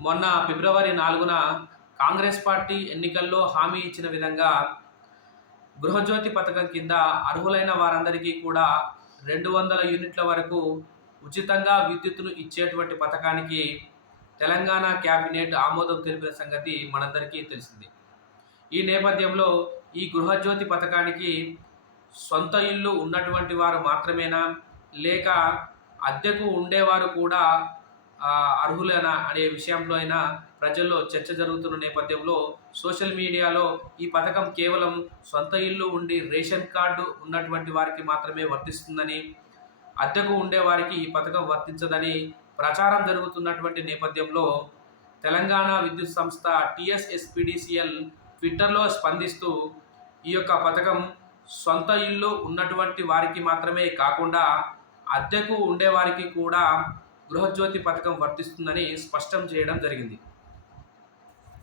మొన్న ఫిబ్రవరి నాలుగున కాంగ్రెస్ పార్టీ ఎన్నికల్లో హామీ ఇచ్చిన విధంగా గృహజ్యోతి పథకం కింద అర్హులైన వారందరికీ కూడా రెండు వందల యూనిట్ల వరకు ఉచితంగా విద్యుత్తును ఇచ్చేటువంటి పథకానికి తెలంగాణ క్యాబినెట్ ఆమోదం తెలిపిన సంగతి మనందరికీ తెలిసింది. ఈ నేపథ్యంలో ఈ గృహజ్యోతి పథకానికి సొంత ఇల్లు ఉన్నటువంటి వారు మాత్రమేనా? లేక అద్దెకు ఉండేవారు కూడా అర్హులేనా అనే విషయంలో అయినా ప్రజల్లో చర్చ జరుగుతున్న నేపథ్యంలో సోషల్ మీడియాలో ఈ పథకం కేవలం సొంత ఇల్లు ఉండి రేషన్ కార్డు ఉన్నటువంటి వారికి మాత్రమే వర్తిస్తుందని అద్దెకు ఉండే వారికి ఈ పథకం వర్తించదని ప్రచారం జరుగుతున్నటువంటి నేపథ్యంలో తెలంగాణ విద్యుత్ సంస్థ టిఎస్ఎస్పిడిసిఎల్ ట్విట్టర్లో స్పందిస్తూ ఈ యొక్క పథకం సొంత ఇల్లు ఉన్నటువంటి వారికి మాత్రమే కాకుండా అద్దెకు ఉండేవారికి కూడా గృహజ్యోతి పథకం వర్తిస్తుందని స్పష్టం చేయడం జరిగింది.